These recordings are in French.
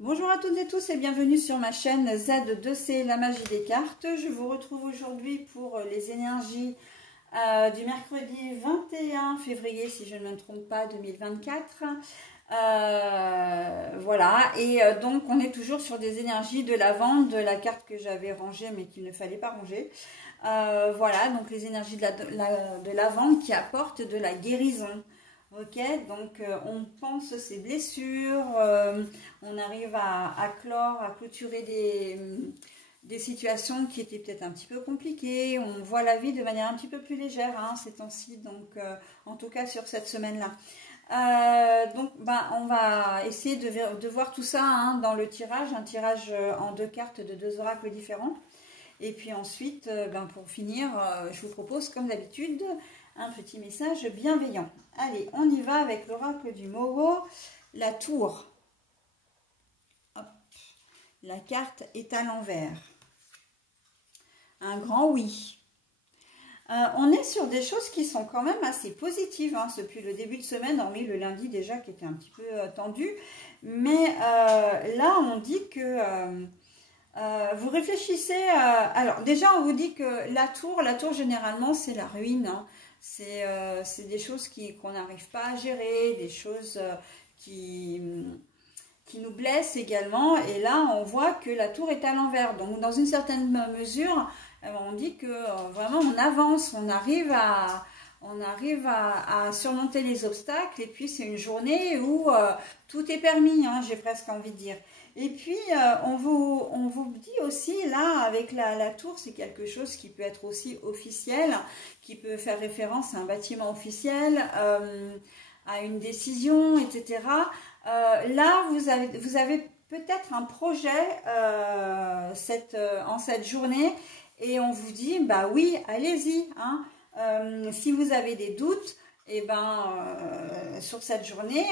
Bonjour à toutes et tous et bienvenue sur ma chaîne Z2C, la magie des cartes. Je vous retrouve aujourd'hui pour les énergies du mercredi 21 février, si je ne me trompe pas, 2024. Voilà, et donc on est toujours sur des énergies de lavande, de la carte que j'avais rangée mais qu'il ne fallait pas ranger. Voilà, donc les énergies de lavande qui apportent de la guérison. Ok, donc on pense ses blessures, on arrive à clore, à clôturer des situations qui étaient peut-être un petit peu compliquées. On voit la vie de manière un petit peu plus légère ces temps-ci, donc en tout cas sur cette semaine-là. Donc on va essayer de voir tout ça dans le tirage, un tirage en deux cartes de deux oracles différents. Et puis ensuite, pour finir, je vous propose comme d'habitude un petit message bienveillant. Allez, on y va avec l'oracle du Moho, la tour. Hop. La carte est à l'envers. Un grand oui. On est sur des choses qui sont quand même assez positives depuis le début de semaine, hormis le lundi déjà qui était un petit peu tendu. Mais là, on dit que vous réfléchissez. Alors déjà, on vous dit que la tour généralement, c'est la ruine. C'est des choses qu'on n'arrive pas à gérer, des choses qui nous blessent également. Et là, on voit que la tour est à l'envers. Donc, dans une certaine mesure, on dit que vraiment, on avance, on arrive à surmonter les obstacles. Et puis, c'est une journée où tout est permis, j'ai presque envie de dire. Et puis, on vous dit aussi, là, avec la tour, c'est quelque chose qui peut être aussi officiel, qui peut faire référence à un bâtiment officiel, à une décision, etc. Là, vous avez peut-être un projet en cette journée, et on vous dit, bah oui, allez-y. Si vous avez des doutes, sur cette journée,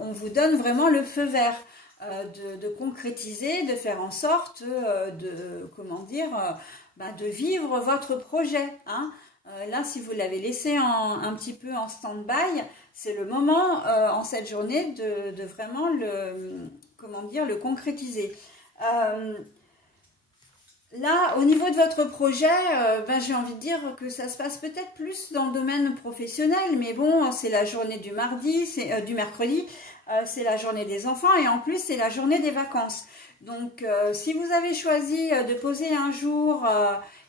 on vous donne vraiment le feu vert. De concrétiser, de faire en sorte de vivre votre projet. Là, si vous l'avez laissé un petit peu en stand-by, c'est le moment en cette journée de vraiment le concrétiser. Là, au niveau de votre projet, j'ai envie de dire que ça se passe peut-être plus dans le domaine professionnel, mais bon, c'est la journée du mercredi, c'est la journée des enfants et en plus, c'est la journée des vacances. Donc, si vous avez choisi de poser un jour,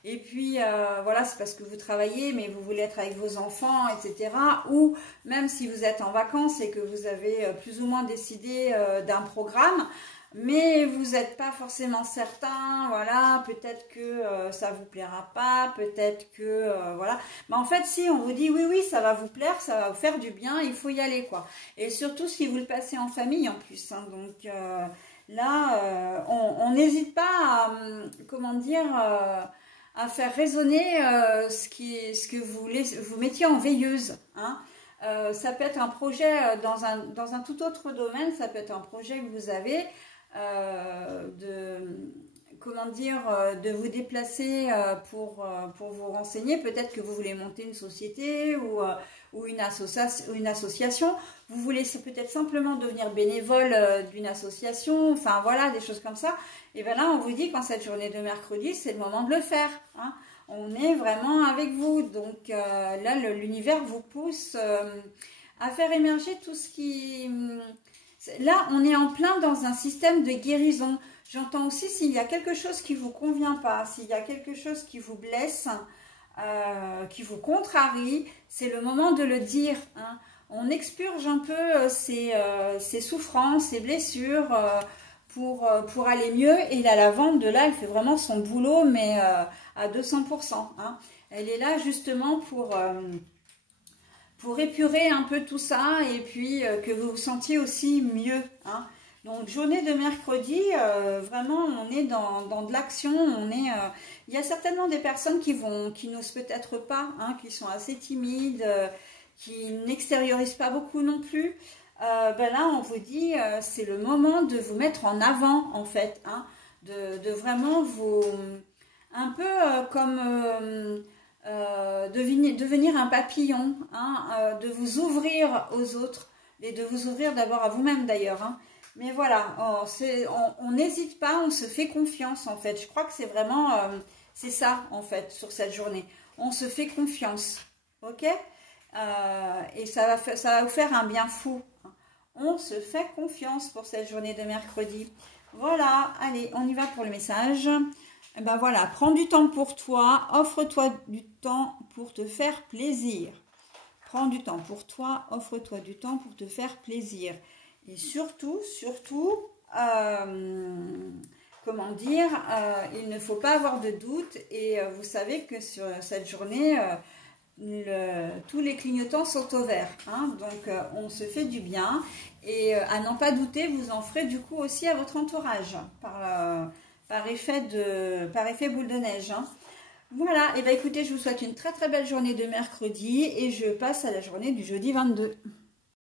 et puis voilà, c'est parce que vous travaillez, mais vous voulez être avec vos enfants, etc. Ou même si vous êtes en vacances et que vous avez plus ou moins décidé d'un programme, mais vous n'êtes pas forcément certain, voilà, peut-être que ça vous plaira pas, peut-être que, voilà. Mais en fait, si on vous dit oui, ça va vous plaire, ça va vous faire du bien, il faut y aller, quoi. Et surtout, si vous le passez en famille, en plus, donc là, on n'hésite pas à, à faire résonner ce que vous mettiez en veilleuse, ça peut être un projet dans un tout autre domaine, ça peut être un projet que vous avez, de vous déplacer pour vous renseigner. Peut-être que vous voulez monter une société ou une association. Vous voulez peut-être simplement devenir bénévole d'une association. Enfin voilà, des choses comme ça. Et bien là, on vous dit qu'en cette journée de mercredi, c'est le moment de le faire. On est vraiment avec vous. Donc là, l'univers vous pousse à faire émerger tout ce qui... Là, on est en plein dans un système de guérison. J'entends aussi s'il y a quelque chose qui ne vous convient pas, s'il y a quelque chose qui vous blesse, qui vous contrarie, c'est le moment de le dire. On expurge un peu ces souffrances, ces blessures pour aller mieux. Et la lavande, de là, elle fait vraiment son boulot, mais à 200%. Elle est là justement pour épurer un peu tout ça et puis que vous vous sentiez aussi mieux. Donc, journée de mercredi, vraiment, on est dans de l'action. Il y a certainement des personnes qui n'osent peut-être pas, qui sont assez timides, qui n'extériorisent pas beaucoup non plus. Là, on vous dit, c'est le moment de vous mettre en avant, en fait, de vraiment vous... Un peu comme... devenir un papillon, de vous ouvrir aux autres et de vous ouvrir d'abord à vous-même d'ailleurs, Mais voilà, on n'hésite pas, on se fait confiance en fait. Je crois que c'est vraiment, c'est ça en fait sur cette journée. On se fait confiance, ok? Et ça va vous faire un bien fou. On se fait confiance pour cette journée de mercredi. Voilà, allez, on y va pour le message. Et ben voilà, prends du temps pour toi, offre-toi du temps pour te faire plaisir. Prends du temps pour toi, offre-toi du temps pour te faire plaisir. Et surtout, comment dire, il ne faut pas avoir de doute. Et vous savez que sur cette journée, tous les clignotants sont au vert. Hein, donc, on se fait du bien. Et à n'en pas douter, vous en ferez du coup aussi à votre entourage par effet boule de neige. Hein. Voilà, et bien écoutez, je vous souhaite une très très belle journée de mercredi et je passe à la journée du jeudi 22.